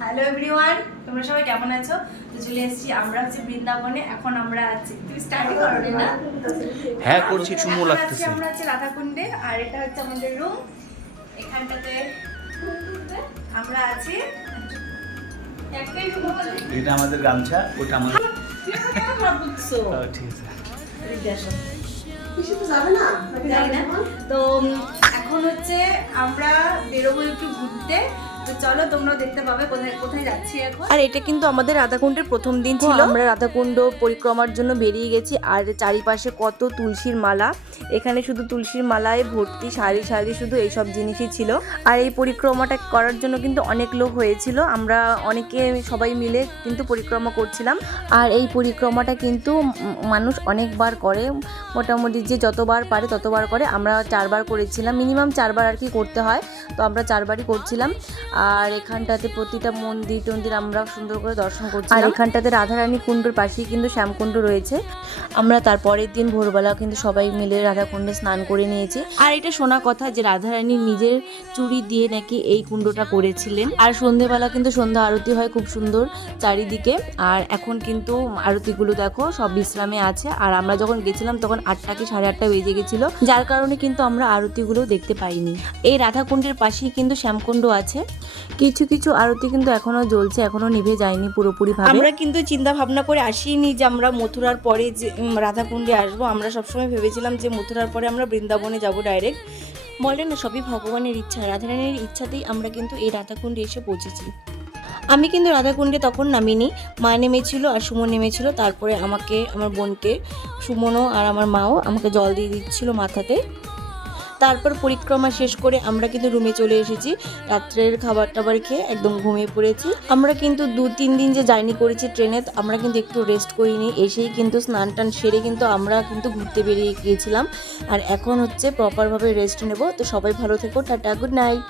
Hello everyone তোমরা সবাই কেমন আছো? তো চলে এসেছি আমরা হচ্ছে বৃন্দাবনে এখন আমরা আছি। তুমি স্টাডি করো না? হ্যাঁ করছি চুমো আছি লাগতেছে। আমরা হচ্ছে রাধাকুণ্ডে আর এটা হচ্ছে আমাদের রুম এখানটাতে আমরা আছি। একটাই রুম এটা আমাদের গামছা ওটা আমাদের বুঝছ ঠিক আছে। এদিকে আসো। পিসি তো যাবে না? নাকি না? না? তো এখন হচ্ছে আমরা বেরোবো একটু ঘুরতে। তো চলো তোমরাও দেখতে পাবে কোথায় কোথায় যাচ্ছি এখন। আর এটা কিন্তু আমাদের রাধাকুণ্ডের প্রথম দিন ছিল। আমরা রাধাকুণ্ড পরিক্রমার জন্য বেরিয়ে গেছি আর চারিপাশে কত তুলসীর মালা। এখানে শুধু তুলসীর মালায় ভর্তি সারি সারি শুধু এইসব জিনিসই ছিল। আর এই পরিক্রমাটা করার জন্য কিন্তু অনেক লোক হয়েছিল। আমরা অনেকে সবাই মিলে কিন্তু পরিক্রমা করছিলাম। আর এই পরিক্রমাটা কিন্তু মানুষ অনেকবার করে। মোটামুটি যে যতবার পারে ততবার করে। আমরা চারবার করেছিলাম। মিনিমাম চারবার আর কি করতে হয়। তো আমরা চারবারই করছিলাম। আর এখানটাতে প্রতিটা মন্দির টন্দির আমরা সুন্দর করে দর্শন করছি আর এখানটাতে রাধারানী কুণ্ডর পাশেই কিন্তু শ্যামকুণ্ড রয়েছে। আমরা তারপরের দিন ভোরবেলা কিন্তু সবাই মিলে রাধাকুণ্ডে স্নান করে নিয়েছি। আর এটা শোনা কথা যে রাধারানী নিজের চুড়ি দিয়ে নাকি এই কুণ্ডটা করেছিলেন। আর সন্ধেবেলা কিন্তু সন্ধ্যা আরতি হয় খুব সুন্দর চারিদিকে। আর এখন কিন্তু আরতিগুলো দেখো সব বিশ্রামে আছে। আর আমরা যখন গেছিলাম তখন আটটা কি সাড়ে আটটা বেজে গেছিল। যার কারণে কিন্তু আমরা আরতিগুলো দেখতে পাইনি। এই রাধাকুণ্ডের পাশেই কিন্তু শ্যামকুণ্ড আছে। কিছু কিছু আরতি কিন্তু এখনও জ্বলছে, এখনও নিভে যায়নি পুরোপুরি ভাবে আমরা কিন্তু চিন্তা ভাবনা করে আসিনি যে আমরা মথুরার পরে যে রাধাকুণ্ডে আসব। আমরা সবসময় ভেবেছিলাম যে মথুরার পরে আমরা বৃন্দাবনে যাব ডাইরেক্ট বলে না, সবই ভগবানের ইচ্ছা। রাধারানীর ইচ্ছাতেই আমরা কিন্তু এই রাধাকুণ্ডে এসে পৌঁছেছি। আমি কিন্তু রাধাকুণ্ডে তখন নামিনি। মা নেমেছিল আর সুমন নেমেছিল। তারপরে আমাকে, আমার বোনকে, সুমনও আর আমার মাও আমাকে জল দিয়ে দিচ্ছিল মাথাতে। তারপর পরিক্রমা শেষ করে আমরা কিন্তু রুমে চলে এসেছি। রাত্রের খাবার টাবার খেয়ে একদম ঘুমিয়ে পড়েছি। আমরা কিন্তু দু, তিন দিন যে জার্নি করেছি ট্রেনে আমরা কিন্তু একটু রেস্ট করিনি। এসেই কিন্তু স্নান টান সেরে কিন্তু আমরা কিন্তু ঘুরতে বেরিয়ে গিয়েছিলাম। আর এখন হচ্ছে প্রপারভাবে রেস্ট নেব। তো সবাই ভালো থেকো, টাটা গুড নাইট